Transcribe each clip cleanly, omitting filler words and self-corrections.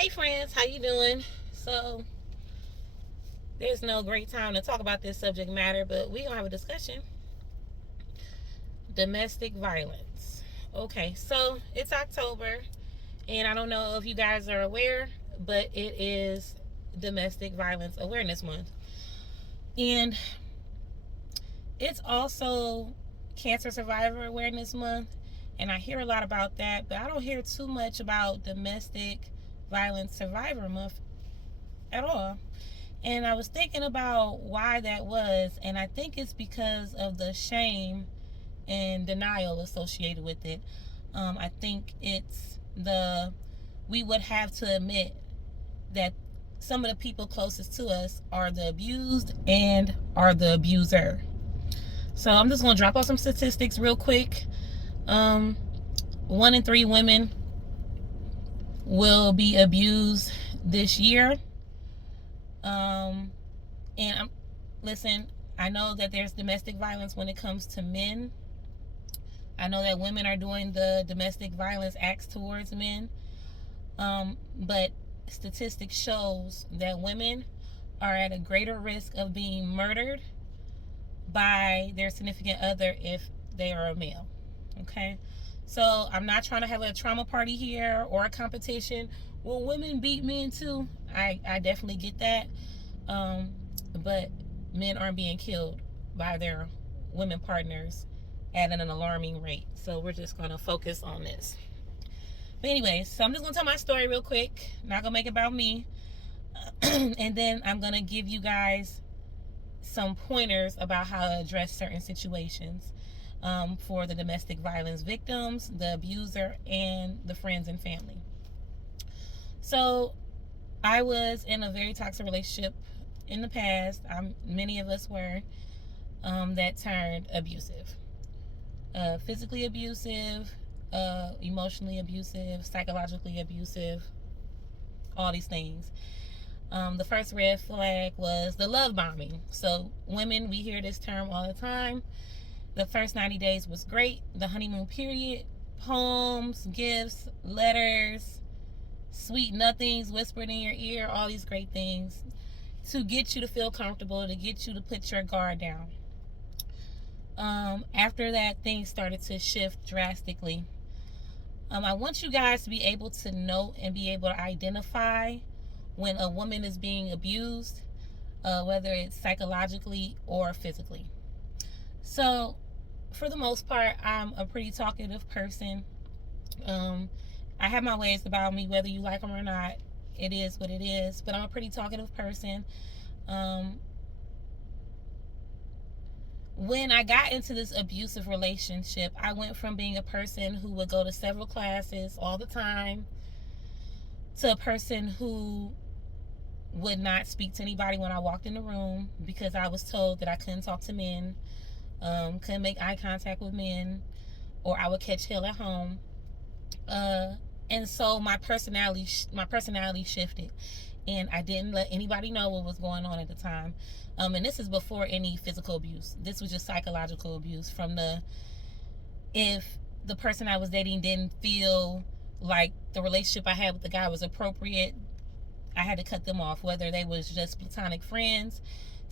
Hey friends, how you doing? So there's no great time to talk about this subject matter, but we gonna have a discussion. Domestic violence. Okay, so it's October, and I don't know if you guys are aware, but it is Domestic Violence Awareness Month, and it's also Cancer Survivor Awareness Month. And I hear a lot about that, but I don't hear too much about Domestic Violence Survivor Month at all. And I was thinking about why that was, and I think it's because of the shame and denial associated with it. I think it's we would have to admit that some of the people closest to us are the abused and are the abuser. So I'm just going to drop off some statistics real quick. 1 in 3 women will be abused this year. And listen, I know that there's domestic violence when it comes to men. I know that women are doing the domestic violence acts towards men. But statistics shows that women are at a greater risk of being murdered by their significant other if they are a male. Okay? So I'm not trying to have a trauma party here or a competition. Will women beat men too? I definitely get that. But men aren't being killed by their women partners at an alarming rate. So we're just going to focus on this. But anyways, so I'm just going to tell my story real quick. Not going to make it about me. And then I'm going to give you guys some pointers about how to address certain situations for the domestic violence victims, the abuser, and the friends and family. So I was in a very toxic relationship in the past. Many of us were that turned abusive. Physically abusive, emotionally abusive, psychologically abusive, all these things. The first red flag was the love bombing. So women, we hear this term all the time. The first 90 days was great. The honeymoon period, poems, gifts, letters, sweet nothings whispered in your ear, all these great things to get you to feel comfortable, to get you to put your guard down. After that, things started to shift drastically. I want you guys to be able to note and be able to identify when a woman is being abused, whether it's psychologically or physically. So, for the most part, I'm a pretty talkative person. I have my ways about me, whether you like them or not. It is what it is. But I'm a pretty talkative person. When I got into this abusive relationship, I went from being a person who would go to several classes all the time to a person who would not speak to anybody when I walked in the room because I was told that I couldn't talk to men, couldn't make eye contact with men, or I would catch hell at home. And so my personality shifted, and I didn't let anybody know what was going on at the time. And this is before any physical abuse. This was just psychological abuse if the person I was dating didn't feel like the relationship I had with the guy was appropriate, I had to cut them off, whether they was just platonic friends,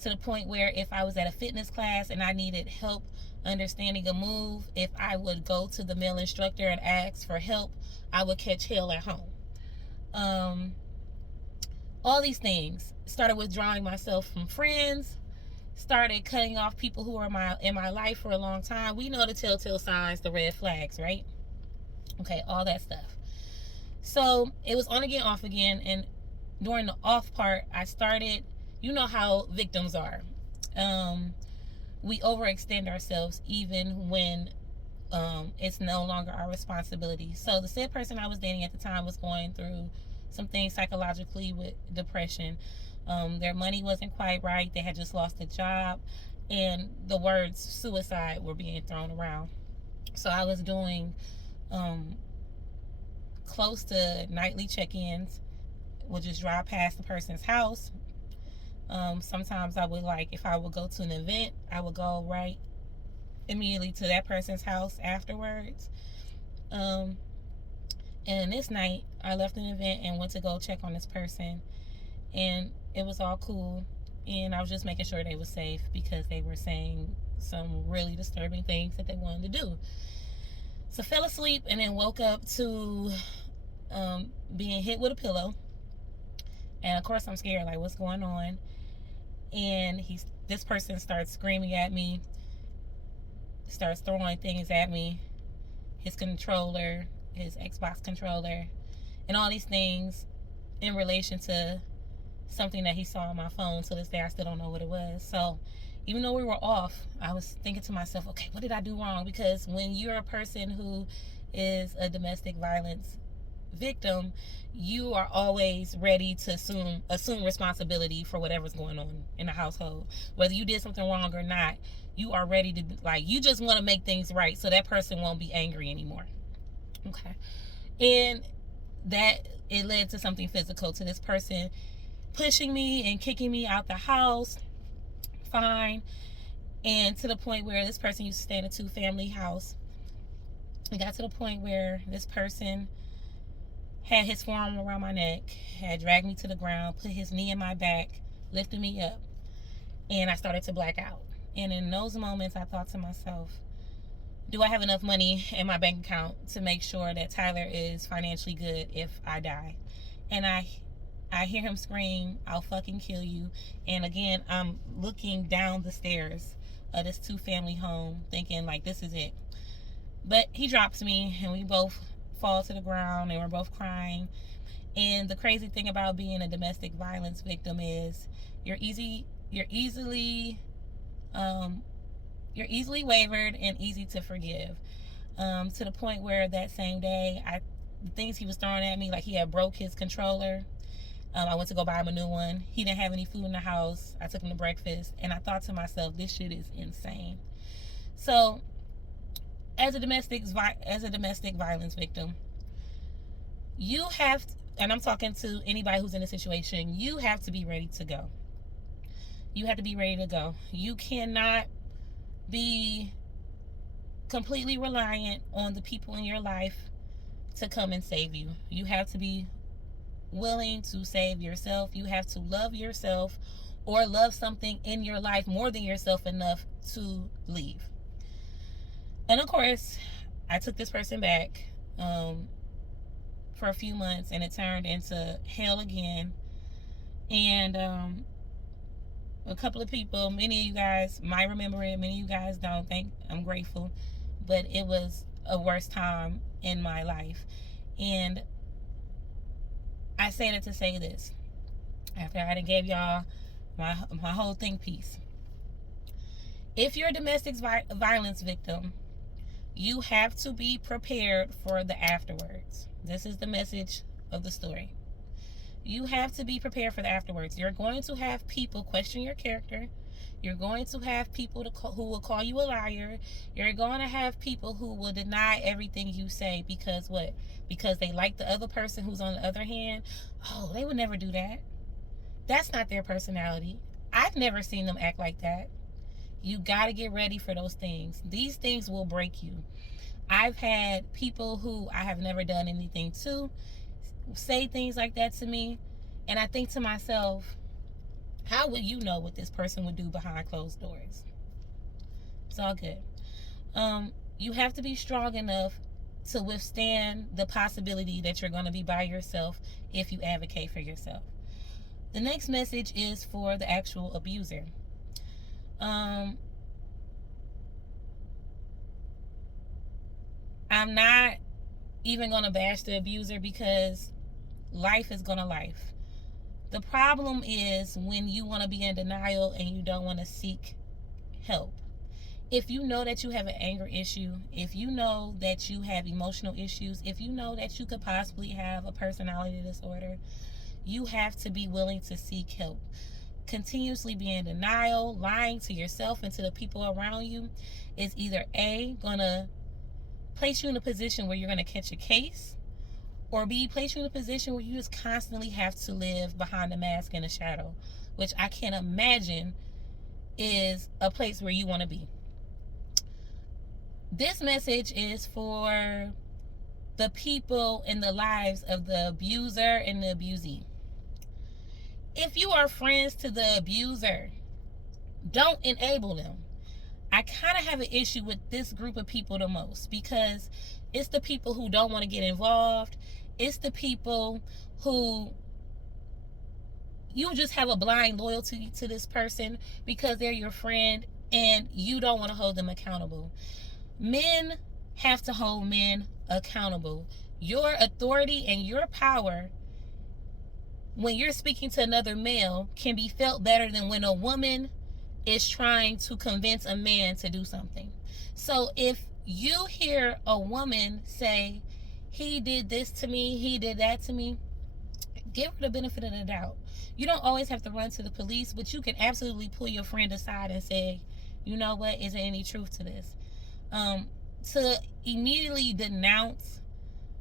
to the point where if I was at a fitness class and I needed help understanding a move, if I would go to the male instructor and ask for help, I would catch hell at home. All these things. Started withdrawing myself from friends, started cutting off people who were in my life for a long time. We know the telltale signs, the red flags, right? Okay, all that stuff. So it was on again, off again, and during the off part, I started, you know how victims are. We overextend ourselves even when it's no longer our responsibility. So the said person I was dating at the time was going through some things psychologically with depression. Their money wasn't quite right. They had just lost a job, and the words suicide were being thrown around. So I was doing close to nightly check-ins. Would just drive past the person's house. Sometimes I would, like, if I would go to an event, I would go right immediately to that person's house afterwards. And And this night, I left an event and went to go check on this person, and it was all cool. And I was just making sure they were safe because they were saying some really disturbing things that they wanted to do. So fell asleep and then woke up to being hit with a pillow. And of course I'm scared, like what's going on? And this person starts screaming at me, starts throwing things at me, his controller, his Xbox controller, and all these things in relation to something that he saw on my phone. To this day, I still don't know what it was. So even though we were off, I was thinking to myself, okay, what did I do wrong? Because when you're a person who is a domestic violence victim, you are always ready to assume responsibility for whatever's going on in the household. Whether you did something wrong or not, you are ready to, like, you just want to make things right so that person won't be angry anymore. Okay. And that it led to something physical, to this person pushing me and kicking me out the house. Fine. And to the point where this person used to stay in a 2-family house. It got to the point where this person had his forearm around my neck, had dragged me to the ground, put his knee in my back, lifted me up, and I started to black out. And in those moments, I thought to myself, do I have enough money in my bank account to make sure that Tyler is financially good if I die? And I hear him scream, I'll fucking kill you. And again, I'm looking down the stairs of this 2-family home thinking like this is it. But he drops me and we both fall to the ground and we're both crying. And the crazy thing about being a domestic violence victim is you're easily wavered and easy to forgive. To the point where that same day, the things he was throwing at me, like he had broke his controller. I went to go buy him a new one. He didn't have any food in the house. I took him to breakfast, and I thought to myself, this shit is insane. So, as a domestic violence victim, you have, and I'm talking to anybody who's in a situation, you have to be ready to go. You have to be ready to go. You cannot be completely reliant on the people in your life to come and save you. You have to be willing to save yourself. You have to love yourself or love something in your life more than yourself enough to leave. And of course, I took this person back for a few months, and it turned into hell again. And a couple of people, many of you guys might remember it, many of you guys don't. I'm grateful, but it was a worst time in my life. And I say that to say this, after I done gave y'all my whole think piece. If you're a domestic violence victim, you have to be prepared for the afterwards. This is the message of the story. You have to be prepared for the afterwards. You're going to have people question your character. You're going to have people who will call you a liar. You're going to have people who will deny everything you say because what? Because they like the other person who's on the other hand. Oh, they would never do that. That's not their personality. I've never seen them act like that. You got to get ready for those things. These things will break you. I've had people who I have never done anything to say things like that to me, and I think to myself, how would you know what this person would do behind closed doors? It's all good. You have to be strong enough to withstand the possibility that you're going to be by yourself if you advocate for yourself. The next message is for the actual abuser. I'm not even going to bash the abuser because life is going to life. The problem is when you want to be in denial and you don't want to seek help. If you know that you have an anger issue, if you know that you have emotional issues, if you know that you could possibly have a personality disorder, you have to be willing to seek help. Continuously being in denial, lying to yourself and to the people around you is either A, gonna place you in a position where you're gonna catch a case, or B, place you in a position where you just constantly have to live behind a mask and a shadow, which I can't imagine is a place where you want to be. This message is for the people in the lives of the abuser and the abusee. If you are friends to the abuser, don't enable them. I kind of have an issue with this group of people the most, because it's the people who don't want to get involved. It's the people who you just have a blind loyalty to this person because they're your friend and you don't want to hold them accountable. Men have to hold men accountable. Your authority and your power when you're speaking to another male can be felt better than when a woman is trying to convince a man to do something. So if you hear a woman say, he did this to me, he did that to me, give her the benefit of the doubt. You don't always have to run to the police, but you can absolutely pull your friend aside and say, you know what, is there any truth to this? To immediately denounce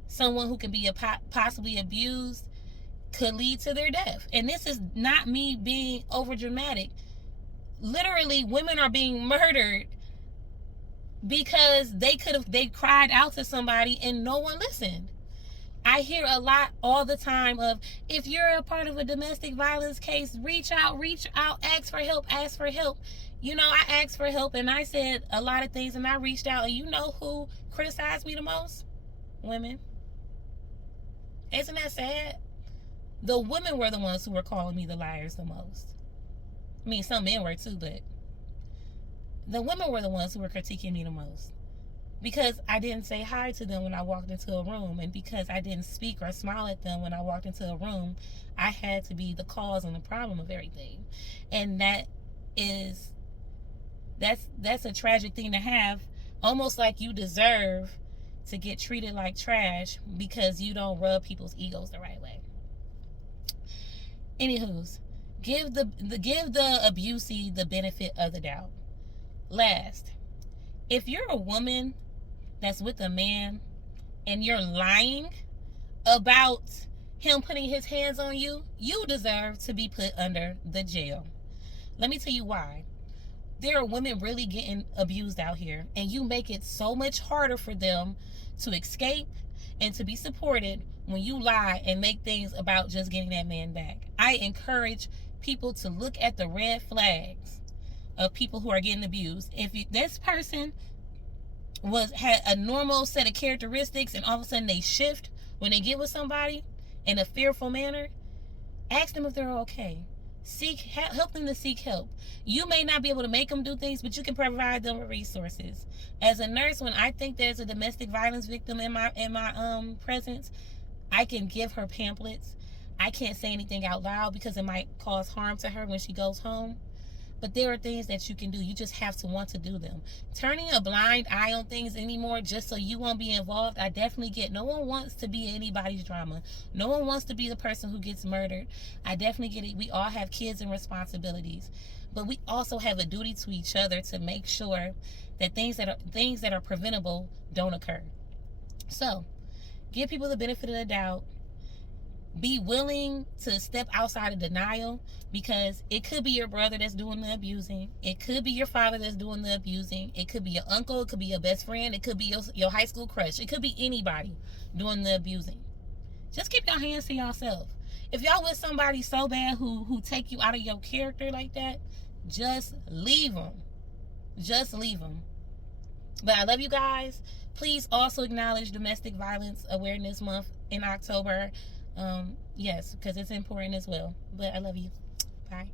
someone who can be possibly abused could lead to their death. And this is not me being over dramatic. Literally, women are being murdered because they cried out to somebody and no one listened. I hear a lot all the time of, if you're a part of a domestic violence case, reach out, ask for help. You know, I asked for help and I said a lot of things and I reached out, and you know who criticized me the most? Women. Isn't that sad? The women were the ones who were calling me the liars the most. I mean, some men were too, but the women were the ones who were critiquing me the most. Because I didn't say hi to them when I walked into a room, and because I didn't speak or smile at them when I walked into a room, I had to be the cause and the problem of everything. And that's a tragic thing to have. Almost like you deserve to get treated like trash because you don't rub people's egos the right way. Anywho's, give the abusee the benefit of the doubt. Last, if you're a woman that's with a man and you're lying about him putting his hands on you, you deserve to be put under the jail. Let me tell you why. There are women really getting abused out here, and you make it so much harder for them to escape and to be supported when you lie and make things about just getting that man back. I encourage people to look at the red flags of people who are getting abused. If this person had a normal set of characteristics and all of a sudden they shift when they get with somebody in a fearful manner, ask them if they're okay. Help them to seek help. You may not be able to make them do things, but you can provide them with resources. As a nurse, when I think there's a domestic violence victim in my presence, I can give her pamphlets. I can't say anything out loud because it might cause harm to her when she goes home. But there are things that you can do. You just have to want to do them. Turning a blind eye on things anymore just so you won't be involved, I definitely get. No one wants to be anybody's drama. No one wants to be the person who gets murdered. I definitely get it. We all have kids and responsibilities. But we also have a duty to each other to make sure that things that are preventable don't occur. So, give people the benefit of the doubt. Be willing to step outside of denial, because it could be your brother that's doing the abusing. It could be your father that's doing the abusing. It could be your uncle. It could be your best friend. It could be your high school crush. It could be anybody doing the abusing. Just keep your hands to yourself. If y'all with somebody so bad who take you out of your character like that, just leave them. Just leave them. But I love you guys. Please also acknowledge Domestic Violence Awareness Month in October. Yes, because it's important as well. But I love you. Bye.